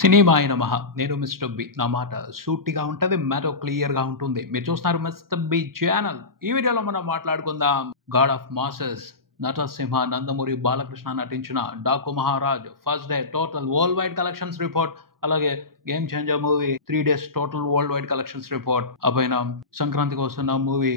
సినిమాయ నమః. నేను mister B. నా మాట సూటిగా ఉంటది. మ్యాటర్ క్లియర్‌గా ఉంటుంది. మీరు చూస్తున్నారు మిస్టర్ బి ఛానల్. ఈ వీడియోలో మనం మాట్లాడుకుందాం god of masses Natasimha Nandamuri Balakrishna నటించిన Daaku Maharaj first day total world wide collections report, అలాగే game changer movie 3 days total world wide collections report, అపైన సంక్రాంతికి వస్తున్న movie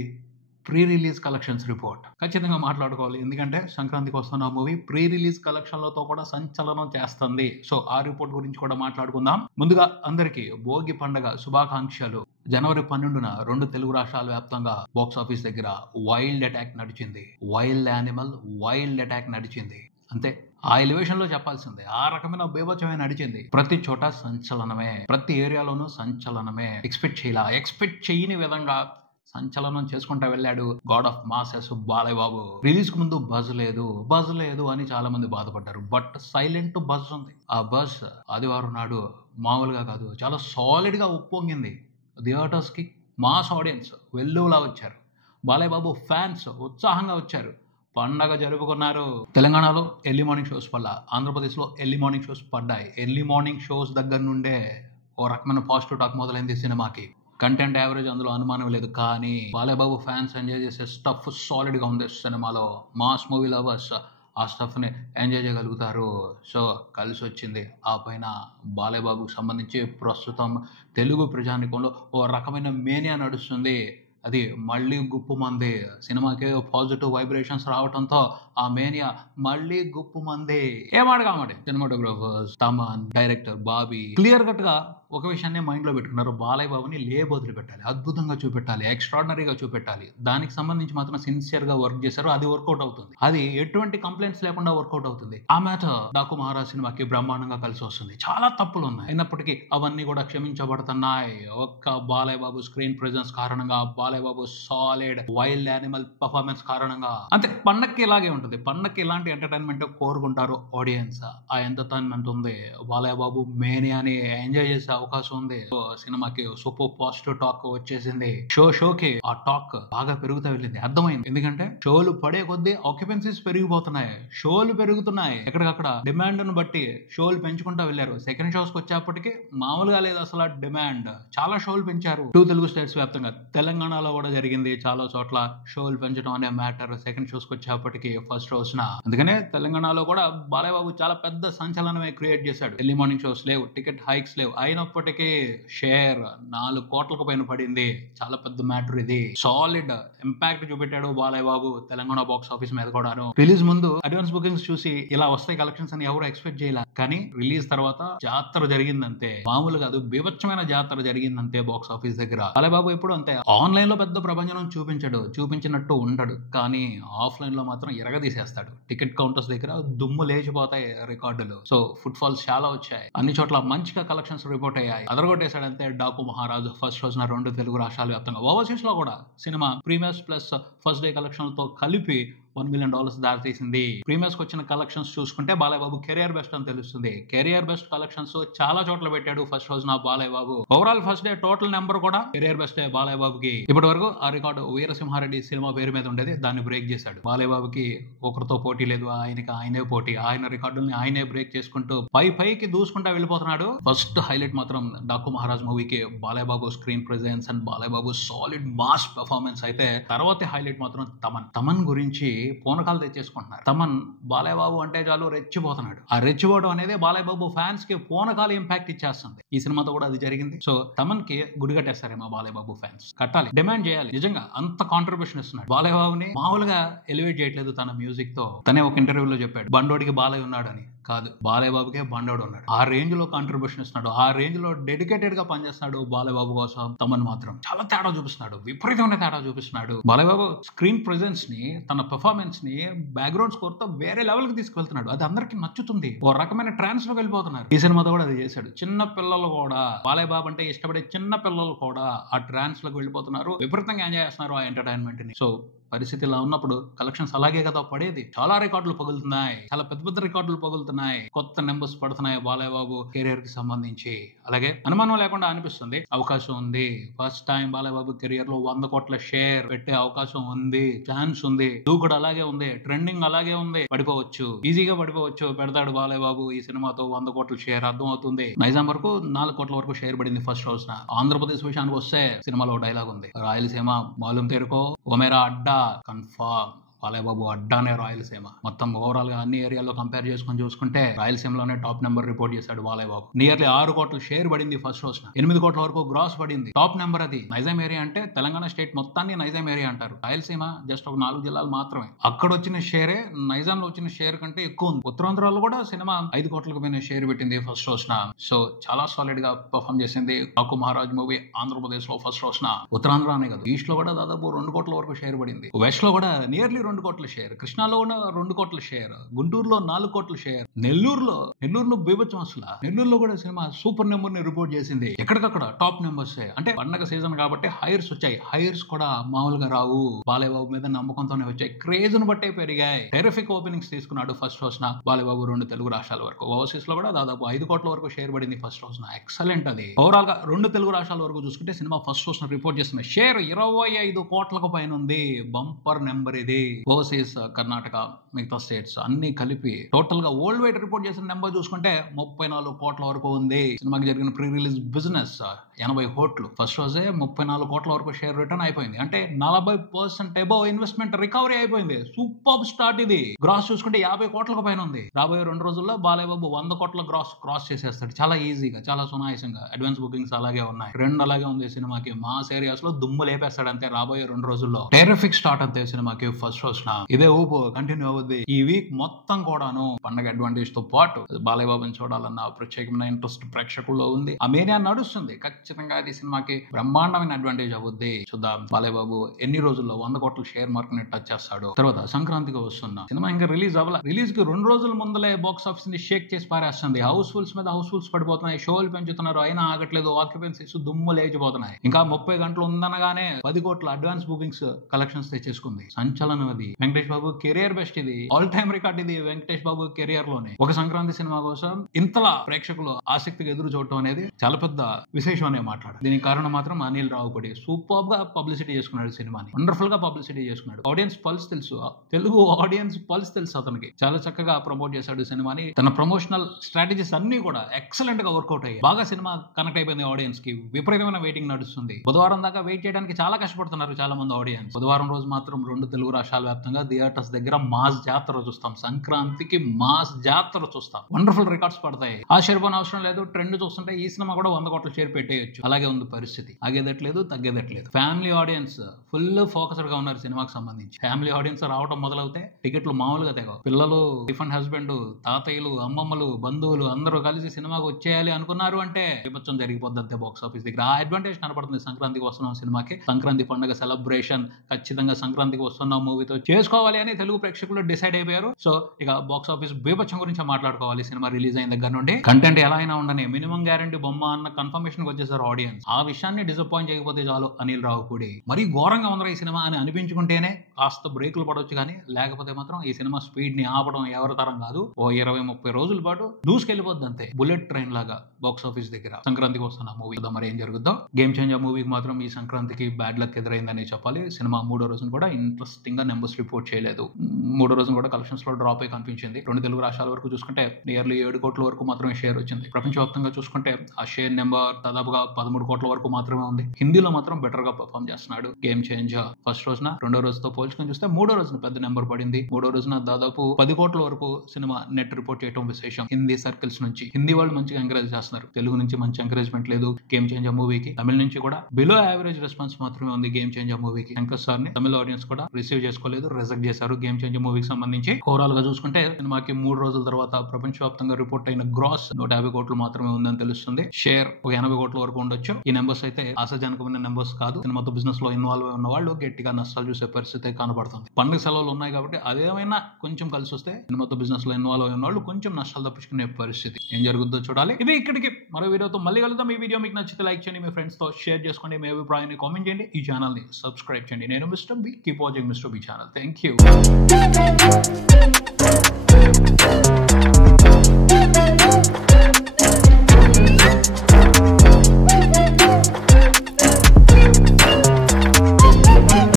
pre release collections report ఖచ్చితంగా మాట్లాడుకోవాలి. ఎందుకంటే సంక్రాంతికి వస్తున్న మూవీ ప్రీ రిలీజ్ కలెక్షన్లతో కూడా సంచలనం చేస్తుంది. సో ఆ రిపోర్ట్ గురించి కూడా మాట్లాడుకుందాం. ముందుగా అందరికీ భోగి పండుగ శుభాకాంక్షలు. జనవరి 12న 2 తెలుగు రాష్ట్రాల వ్యాప్తంగా బాక్స్ ఆఫీస్ దగ్గర వైల్డ్ అటాక్ నడిచింది. వైల్డ్ అటాక్ నడిచింది. అంతే, ఆ ఎలివేషన్ లో చెప్పాల్సిందే. ఆ రకమైన బీభత్సమే నడిచింది. ప్రతి చోట సంచలనమే, ప్రతి ఏరియాలోనూ సంచలనమే. ఎక్స్పెక్ట్ చేయని విధంగా సంచలనం చేసుకుంటా వెళ్ళాడు God of masses Balayya Babu. Release కు ముందు బజ్ లేదు అని చాలా మంది బాధపడ్డారు. బట్ సైలెంట్ బజ్ ఉంది. ఆ బజ్ ఆదివారం నాడు మామూలుగా కాదు, చాలా సాలిడ్ గా ఉప్పొంగింది. థియేటర్స్ కి మాస్ ఆడియన్స్ వెల్లువలా వచ్చారు. బాలయ్య బాబు ఫ్యాన్స్ ఉత్సాహంగా వచ్చారు. పండగ జరుపుకున్నారు. తెలంగాణలో ఎర్లీ మార్నింగ్ షోస్ వల్ల ఆంధ్రప్రదేశ్లో ఎర్లీ మార్నింగ్ షోస్ పడ్డాయి. ఎర్లీ మార్నింగ్ షోస్ దగ్గర నుండే ఓ రకమైన పాజిటివ్ టాక్ మొదలైంది సినిమాకి. కంటెంట్ యావరేజ్, అందులో అనుమానం లేదు. కానీ బాలయ్య బాబు ఫ్యాన్స్ ఎంజాయ్ చేసే స్టఫ్ సాలిడ్ గా ఉంది సినిమాలో. మాస్ మూవీ లవర్స్ ఆ స్టఫ్ ని ఎంజాయ్ చేయగలుగుతారు. సో కలిసి వచ్చింది. ఆ పైన బాలయ్య బాబుకి సంబంధించి ప్రస్తుతం తెలుగు ప్రజానికంలో ఓ రకమైన మేనియా నడుస్తుంది. అది మళ్ళీ గుప్పుమంది. సినిమాకి పాజిటివ్ వైబ్రేషన్స్ రావడంతో ఆ మేనియా మళ్ళీ గుప్పుమంది. ఏమాట కామడి cinematographers, Thaman, director Bobby clear cut గా ఒక విషయాన్ని మైండ్ లో పెట్టుకున్నారు. బాలయ్య బాబుని లేబొదిలి పెట్టాలి, అద్భుతంగా చూపెట్టాలి, ఎక్స్ట్రాడినరీగా చూపెట్టాలి. దానికి సంబంధించి మాత్రం సిన్సియర్ గా వర్క్ చేశారు. అది వర్కౌట్ అవుతుంది. అది ఎటువంటి కంప్లైంట్స్ లేకుండా వర్కౌట్ అవుతుంది. ఆ మ్యాటర్ డాకు మహారాజ్ సినిమాకి బ్రహ్మాండంగా కలిసి వస్తుంది. చాలా తప్పులు ఉన్నాయి, అయినప్పటికీ అవన్నీ కూడా క్షమించబడుతున్నాయి. ఒక్క బాలయ్య బాబు స్క్రీన్ ప్రెజెన్స్ కారణంగా, Balayya Babu solid wild animal performance కారణంగా. అంతే, పండక్కి ఇలాగే ఉంటుంది. పండక్కి ఇలాంటి ఎంటర్టైన్మెంట్ కోరుకుంటారు ఆడియన్స్. ఆ ఎంటర్టైన్మెంట్ ఉంది. బాలయ్య బాబు మేనియాని ఎంజాయ్ చేసే అవకాశం ఉంది. సినిమాకి సూపర్ పాజిటివ్ టాక్ వచ్చేసింది. షోకి ఆ టాక్ బాగా పెరుగుతూ వెళ్ళింది. అర్థమైంది. ఎందుకంటే షోలు పడే కొద్దీ ఆక్యుపెన్సీస్ పెరిగిపోతున్నాయి, షోలు పెరుగుతున్నాయి. ఎక్కడికక్కడ డిమాండ్ ను బట్టి షోలు పెంచుకుంటూ వెళ్ళారు. సెకండ్ షోస్ కి వచ్చేప్పటికి మామూలుగా లేదు అసలు డిమాండ్. చాలా షోలు పెంచారు 2 తెలుగు స్టేట్స్ వ్యాప్తంగా. తెలంగాణలో కూడా జరిగింది చాలా చోట్ల షోలు పెంచడం అనే మ్యాటర్. సెకండ్ షోస్ కి వచ్చేప్పటికి ఫస్ట్ రోజున. అందుకనే తెలంగాణలో కూడా బాలయ్య బాబు చాలా పెద్ద సంచలనమే క్రియేట్ చేశాడు. ఎర్లీ మార్నింగ్ షోస్ లేవు, టికెట్ హైక్స్ లేవు. అయినప్పటికీ షేర్ 4 కోట్లకు పైన పడింది. చాలా పెద్ద మ్యాటర్ ఇది. Solid impact చూపెట్టాడు Balayya Babu Telangana box office మీద కూడాను. రిలీజ్ ముందు అడ్వాన్స్ బుకింగ్స్ చూసి ఇలా వస్తాయి కలెక్షన్స్ అని ఎవరు ఎక్స్పెక్ట్ చేయాల. కానీ రిలీజ్ తర్వాత జాతర జరిగిందంతే. మామూలు కాదు, బీభత్సమైన జాతర జరిగిందంతే బాక్స్ ఆఫీస్ దగ్గర. బాలయ్య బాబు ఎప్పుడు అంతే. ఆన్లైన్ లో పెద్ద ప్రపంచం చూపించినట్టు ఉండడు, కానీ ఆఫ్లైన్ లో మాత్రం ఎరగదీసేస్తాడు. టికెట్ కౌంటర్స్ దగ్గర దుమ్ము లేచిపోతాయి రికార్డులు. సో ఫుట్ ఫాల్స్ చాలా వచ్చాయి. అన్ని చోట్ల మంచిగా కలెక్షన్స్ రిపోర్ట్ అయ్యాయి. అదరగొట్టేశాడంతే డాకు మహారాజు. ఫస్ట్ రోజున 2 తెలుగు రాష్ట్రాల వ్యాప్తంగా. ఓవర్సీస్ లో కూడా cinema premieres plus first day collection తో కలిపి $1 million దారితీసింది. ప్రీమియర్స్ కి వచ్చిన కలెక్షన్స్ చూసుకుంటే బాలయ్య బాబు కెరియర్ బెస్ట్ అని తెలుస్తుంది. కెరియర్ బెస్ట్ కలెక్షన్స్ చాలా చోట్ల పెట్టాడు ఫస్ట్ రోజున Balayya Babu. Overall first day total number కూడా కెరియర్ బెస్ట్ బాలయ్య బాబుకి. ఇప్పటి వరకు ఆ రికార్డు వీరసింహారెడ్డి సినిమా పేరు మీద ఉండేది, దాన్ని బ్రేక్ చేశాడు. బాలయ్య బాబుకి ఒకరితో పోటీ లేదు, ఆయనకి ఆయనే పోటీ. ఆయన రికార్డుల్ని ఆయనే బ్రేక్ చేసుకుంటూ పైకి దూసుకుంటా వెళ్ళిపోతున్నాడు. ఫస్ట్ హైలైట్ మాత్రం డాకు మహారాజ్ మూవీకి Balayya Babu screen presence and Balayya Babu solid mass performance అయితే, తర్వాత హైలైట్ మాత్రం తమన్ గురించి పూనకాలు తెచ్చేసుకుంటున్నారు. తమన్ బాలయ్య బాబు అంటే చాలు రెచ్చిపోతున్నాడు. ఆ రెచ్చిపోవడం అనేది బాలయ్య బాబు ఫ్యాన్స్ కి పూనకాలు ఇంపాక్ట్ ఇచ్చేస్తుంది. ఈ సినిమాతో కూడా అది జరిగింది. సో తమన్ కి గుడి కట్టేస్తారేమో బాలయ్య బాబు ఫ్యాన్స్. కట్టాలి, డిమాండ్ చేయాలి. నిజంగా అంత కాంట్రిబ్యూషన్ ఇస్తున్నాడు. బాలయ్య బాబుని మామూలుగా ఎలివేట్ చేయట్లేదు తన మ్యూజిక్ తో. తనే ఒక ఇంటర్వ్యూలో చెప్పాడు, బండోడికి బాలయ్య ఉన్నాడు అని. కాదు, బాలయ్య బాబుకే బండోడు ఉన్నాడు. ఆ రేంజ్ లో కాంట్రిబ్యూషన్ ఇస్తున్నాడు, ఆ రేంజ్ లో డెడికేటెడ్ గా పనిచేస్తున్నాడు బాలయ్య బాబు కోసం. తమన్ మాత్రం చాలా తేడా చూపిస్తున్నాడు, విపరీతమైన తేడా చూపిస్తున్నాడు. బాలయ్య బాబు స్క్రీన్ ప్రెజెన్స్ ని, తన పెర్ఫార్మెన్స్ ని బ్యాక్గ్రౌండ్ స్కోర్ తో వేరే లెవెల్ కి తీసుకెళ్తున్నాడు. అది అందరికి నచ్చుతుంది. ఓ రకమైన ట్రాన్స్ లోకి వెళ్ళిపోతున్నారు. ఈ సినిమాతో కూడా అది చేశాడు. చిన్న పిల్లలు కూడా, బాలయ్య బాబు అంటే ఇష్టపడే చిన్న పిల్లలు కూడా ఆ ట్రాన్స్ లోకి వెళ్ళిపోతున్నారు. విపరీతంగా ఎంజాయ్ చేస్తున్నారు ఆ ఎంటర్టైన్మెంట్ ని. సో పరిస్థితి ఇలా ఉన్నప్పుడు కలెక్షన్స్ అలాగే కదా పడేది. చాలా రికార్డులు పగులుతున్నాయి, చాలా పెద్ద పెద్ద రికార్డులు పగులుతున్నాయి, కొత్త నెంబర్స్ పడుతున్నాయి బాలయ్య బాబు కెరియర్ కి సంబంధించి. అలాగే అనుమానం లేకుండా అనిపిస్తుంది, అవకాశం ఉంది. First time Balayya Babu career లో 100 కోట్ల షేర్ పెట్టే అవకాశం ఉంది, ఛాన్స్ ఉంది. దూకుడు అలాగే ఉంది, ట్రెండింగ్ అలాగే ఉంది. పడిపోవచ్చు, ఈజీగా పడిపోవచ్చు. పెడతాడు బాలయ్య బాబు ఈ సినిమాతో 100 కోట్ల షేర్, అర్థం అవుతుంది. నైజాం వరకు 4 కోట్ల వరకు షేర్ పడింది ఫస్ట్ రోజున. ఆంధ్రప్రదేశ్ విషయానికి వస్తే సినిమాలో డైలాగ్ ఉంది, రాయలసీమ మాలూం తేరుకో ఒమేరా అడ్డా కన్ఫర్మ్. బాలయ్య బాబు అడ్డానే రాయలసీమ. మొత్తం ఓవరాల్ గా అన్ని ఏరియాలో కంపేర్ చేసుకుని చూసుకుంటే రాయలసీమలోనే టాప్ నెంబర్ రిపోర్ట్ చేశాడు బాలయ్య బాబు. నియర్లీ 6 కోట్ల షేర్ పడింది ఫస్ట్ రోజున, 8 కోట్ల వరకు గ్రాస్ పడింది. టాప్ నెంబర్ అది. నైజాం ఏరియా అంటే తెలంగాణ స్టేట్ మొత్తాన్ని నైజాం ఏరియా అంటారు, రాయలసీమ జస్ట్ ఒక 4 జిల్లాలు మాత్రమే. అక్కడ వచ్చిన షేరే నైజాంలో వచ్చిన షేర్ కంటే ఎక్కువ ఉంది. ఉత్తరాంధ్రలో కూడా సినిమా 5 కోట్లకు పైన షేర్ పెట్టింది ఫస్ట్ రోజున. సో చాలా సాలిడ్ గా పర్ఫామ్ చేసింది ఠాకూర్ మహారాజ్ మూవీ ఆంధ్రప్రదేశ్ లో ఫస్ట్ రోజున. ఉత్తరాంధ్ర అనే కదా, ఈస్ట్ లో కూడా దాదాపు 2 కోట్ల వరకు షేర్ పడింది. వెస్ట్ లో కూడా నియర్లీ 2 కోట్ల షేర్, కృష్ణాలో కూడా 2 కోట్ల షేర్, గుంటూరులో 4 కోట్ల షేర్, నెల్లూరులో బీభత్సం. అసలు నెల్లూరులో కూడా సినిమా సూపర్ నెంబర్ ని రిపోర్ట్ చేసింది. ఎక్కడికక్కడ టాప్ నెంబర్స్. అంటే పండగ సీజన్ కాబట్టి హైర్స్ వచ్చాయి. హైర్స్ కూడా మామూలుగా రావు, బాలయ్య బాబు మీద నమ్మకంతోనే వచ్చాయి. క్రేజ్ ను బట్టే పెరిగాయి. టెరిఫిక్ ఓపెనింగ్స్ తీసుకున్నాడు ఫస్ట్ రోజున బాలయ్య బాబు 2 తెలుగు రాష్ట్రాల వరకు. ఓవర్సీస్ లో కూడా దాదాపు 5 కోట్ల వరకు షేర్ పడింది ఫస్ట్ రోజున. ఎక్సలెంట్ అది. ఓవరాల్ గా 2 తెలుగు రాష్ట్రాల వరకు చూసుకుంటే సినిమా ఫస్ట్ రోజున రిపోర్ట్ చేసిన షేర్ 25 కోట్లకు పైన ఉంది. బంపర్ నెంబర్ ఇది. ఓవర్సీస్ కర్ణాటక మిగతా స్టేట్స్ అన్ని కలిపి టోటల్ గా వరల్డ్ వైడ్ రిపోర్ట్ చేసిన నెంబర్ చూసుకుంటే 34 కోట్ల వరకు ఉంది. సినిమాకి జరిగిన ప్రీ రిలీజ్ బిజినెస్ 80 కోట్లు. ఫస్ట్ రోజే 34 కోట్ల వరకు షేర్ రిటర్న్ అయిపోయింది. అంటే 40% అబౌవ్ ఇన్వెస్ట్మెంట్ రికవరీ అయిపోయింది. సూపర్ స్టార్ట్ ఇది. గ్రాస్ చూసుకుంటే 50 కోట్లకు పైన ఉంది. రాబోయే 2 రోజుల్లో బాలయ్య బాబు 100 కోట్ల క్రాస్ చేసేస్తాడు చాలా ఈజీగా, చాలా సునాయాసంగా. అడ్వాన్స్ బుకింగ్స్ అలాగే ఉన్నాయి, ట్రెండ్ అలాగే ఉంది సినిమాకి. మాస్ ఏరియాస్ లో దుమ్ము లేపేస్తాడు అంతే రాబోయే 2 రోజుల్లో. టెరిఫిక్ స్టార్ట్ అంతే సినిమాకి ఫస్ట్ రోజున. ఇదే ఊపు కంటిన్యూ అవుద్ది ఈ వీక్ మొత్తం కూడాను. పండగ అడ్వాంటేజ్ తో పాటు బాలయ్య బాబుని చూడాలన్న ప్రత్యేకమైన ఇంట్రెస్ట్ ప్రేక్షకుల్లో ఉంది. ఆ మేనియా నడుస్తుంది. ఖచ్చితంగా అది సినిమాకి బ్రహ్మాండమైన అడ్వాంటేజ్ అవుద్ది. చూద్దాం బాలయ్య బాబు ఎన్ని రోజుల్లో 100 కోట్ల షేర్ మార్క్ ని టచ్ చేస్తాడు. తర్వాత సంక్రాంతికి వస్తున్న సినిమా ఇంకా రిలీజ్ అవ్వాలి. రిలీజ్ కి 2 రోజుల ముందలే బాక్స్ ఆఫీస్ ని షేక్ చేసి పారేస్తుంది. హౌస్ ఫుల్స్ మీద హౌస్ ఫుల్స్ పడిపోతున్నాయి. షోలు పెంచుతున్నారు, అయినా ఆగట్లేదు. ఆక్యుపెన్సీస్ దుమ్ము లేచిపోతున్నాయి. ఇంకా 30 గంటలు ఉందనగానే 10 కోట్ల అడ్వాన్స్ బుకింగ్స్ కలెక్షన్స్ తెచ్చేసుకుంది. సంచలనం అది. వెంకటేష్ బాబు కెరియర్ బెస్ట్ ఇది. ఆల్ టైమ్ రికార్డ్ ఇది వెంకటేష్ బాబు కెరియర్ లోనే. ఒక సంక్రాంతి సినిమా కోసం ఇంతలా ప్రేక్షకులు ఆసక్తిగా ఎదురు చూడటం అనేది చాలా పెద్ద విశేషం అనే మాట్లాడారు. దీనికి కారణం మాత్రం అనిల్ రావుపూడి. సూపర్ గా పబ్లిసిటీ చేసుకున్నాడు సినిమాని, వండర్ఫుల్ గా పబ్లిసిటీ చేసుకున్నాడు. ఆడియన్స్ పల్స్ తెలుసు, తెలుగు ఆడియన్స్ పల్స్ తెలుసు అతనికి. చాలా చక్కగా ప్రమోట్ చేశాడు సినిమాని. తన ప్రమోషనల్ స్ట్రాటజీస్ అన్ని కూడా ఎక్సలెంట్ గా వర్కౌట్ అయ్యాయి. బాగా సినిమా కనెక్ట్ అయిపోయింది ఆడియన్స్ కి. విపరీతమైన వెయిటింగ్ నడుస్తుంది. బుధవారం దాకా వెయిట్ చేయడానికి చాలా కష్టపడుతున్నారు చాలా మంది ఆడియన్స్. బుధవారం రోజు మాత్రం 2 తెలుగు రాష్ట్రాల వ్యాప్తంగా థియేటర్స్ దగ్గర మాస్ జాతర చూస్తాం. సంక్రాంతికి మాస్ జాతర చూస్తాం. వండర్ఫుల్ రికార్డ్స్ పడతాయి. ఆశ్చర్యపోని అవసరం లేదు. ట్రెండ్ చూస్తుంటే ఈ సినిమా కూడా 100 కోట్ల షేర్ పెట్టేయచ్చు. అలాగే ఉంది పరిస్థితి. ఆగేదట్లేదు, తగ్గేదట్లేదు. ఫ్యామిలీ ఆడియన్స్ ఫుల్ ఫోకస్డ్ గా ఉన్నారు సినిమాకి సంబంధించి. ఫ్యామిలీ ఆడియన్స్ రావడం మొదలవుతే టికెట్లు మామూలుగా తెగవు. పిల్లలు, వైఫ్ అండ్ హస్బెండ్, తాతయ్యలు, అమ్మమ్మలు, బంధువులు అందరూ కలిసి సినిమాకి వచ్చేయాలి అనుకున్నారు అంటే విపచ్చం జరిగిపోద్ది అంతే బాక్స్ ఆఫీస్ దగ్గర. ఆ అడ్వాంటేజ్ కనపడుతుంది సంక్రాంతికి వస్తున్నాం సినిమాకి. సంక్రాంతి పండుగ సెలబ్రేషన్ ఖచ్చితంగా సంక్రాంతికి వస్తున్నాం మూవీతో చేసుకోవాలి అని తెలుగు ప్రేక్షకులు డిసైడ్ అయిపోయారు. సో ఇక బాక్స్ ఆఫీస్ బీభత్సం గురించి మాట్లాడుకోవాలి. సినిమా రిలీజ్ అయిన దగ్గర నుండి కంటెంట్ ఎలా అయినా ఉండని మినిమం గ్యారంటీ బొమ్మ అన్న కన్ఫర్మేషన్ వచ్చేసారు ఆడియన్స్. ఆ విషయాన్ని డిసప్పాయింట్ చేయకపోతే చాలు అనిల్ రావుపూడి. మరీ ఘోరంగా ఉందరా ఈ సినిమా అని అనిపించుకుంటేనే కాస్త బ్రేకులు పడవచ్చు, కానీ లేకపోతే మాత్రం ఈ సినిమా స్పీడ్ ని ఆపడం ఎవరి తరం కాదు. ఓ 20-30 రోజుల పాటు దూసుకెళ్లిపోద్ది అంతే, బుల్లెట్ ట్రైన్ లాగా బాక్స్ ఆఫీస్ దగ్గర. సంక్రాంతికి వస్తున్న మూవీ మరి ఏం జరుగుద్దో. గేమ్ చేంజర్ మూవీకి మాత్రం ఈ సంక్రాంతికి బ్యాడ్ లక్ ఎదురైందని చెప్పాలి. సినిమా 3వ రోజున కూడా ఇంట్రెస్టింగ్ గా నెంబర్స్ రిపోర్ట్ చేయలేదు. 3వ రోజున కూడా కలెక్షన్స్ లో డ్రాప్ అయి కనిపించింది. 2 తెలుగు రాష్ట్రాల వరకు చూసుకుంటే నియర్లీ 7 కోట్ల వరకు మాత్రమే షేర్ వచ్చింది. ప్రపంచవ్యాప్తంగా చూసుకుంటే ఆ షేర్ నెంబర్ దాదాపుగా 13 కోట్ల వరకు మాత్రమే ఉంది. హిందీలో మాత్రం బెటర్ గా పర్ఫామ్ చేస్తున్నాడు గేమ్ చేంజర్. ఫస్ట్ రోజున 2వ రోజుతో పోల్చుకొని చూస్తే 3వ రోజున పెద్ద నెంబర్ పడింది. 3వ రోజున దాదాపు 10 కోట్ల వరకు సినిమా నెట్ రిపోర్ట్ చేయడం విశేషం. హిందీ సర్కిల్స్ నుంచి హిందీ వాళ్ళు మంచిగా ఎంకరేజ్ చేస్తున్నారు. తెలుగు నుంచి మంచి ఎంకరేజ్మెంట్ లేదు గేమ్ చేంజర్ మూవీకి. తమిళ నుంచి కూడా బిలో యావరేజ్ రెస్పాన్స్ మాత్రమే ఉంది గేమ్ చేంజర్ మూవీకి. శంకర్ సార్ ని తమిళ ఆడియన్స్ కూడా రిసీవ్ చేసుకోలేదు, రిజెక్ట్ చేశారు గేమ్ చేంజర్ మూవీకి సంబంధించి. ఓవరాల్ గా చూసుకుంటే సినిమాకి 3 రోజుల తర్వాత ప్రపంచవ్యాప్తంగా రిపోర్ట్ అయిన గ్రాస్ 150 కోట్లు మాత్రమే ఉందని తెలుస్తుంది. షేర్ 80 కోట్ల వరకు వరకు ఉండొచ్చు. ఈ నెంబర్స్ అయితే ఆశాజనకమైన నెంబర్స్ కాదు. సినిమాతో బిజినెస్ లో ఇన్వాల్వ్ అయి ఉన్న వాళ్ళు గట్టిగా నష్టాలు చూసే పరిస్థితి కనబడుతుంది. పండుగ సెలవులు ఉన్నాయి కాబట్టి అదేమైనా కొంచెం కలిసి వస్తే సినిమాతో బిజినెస్ లో ఇన్వాల్వ్ అయిన వాళ్ళు కొంచెం నష్టాలు తప్పించుకునే పరిస్థితి. ఏం జరుగుతుందో చూడాలి. ఇది ఇక్కడికి మరో వీడియోతో మళ్ళీ కలుద్దాం. ఈ వీడియో మీకు నచ్చితే లైక్ చేయండి, మీ ఫ్రెండ్స్ తో షేర్ చేసుకోండి, మీ అభిప్రాయాన్ని కామెంట్ చేయండి, ఈ ఛానల్ ని సబ్స్క్రైబ్ చేయండి. నేను mister B. Keep watching mister B channel. Thank you.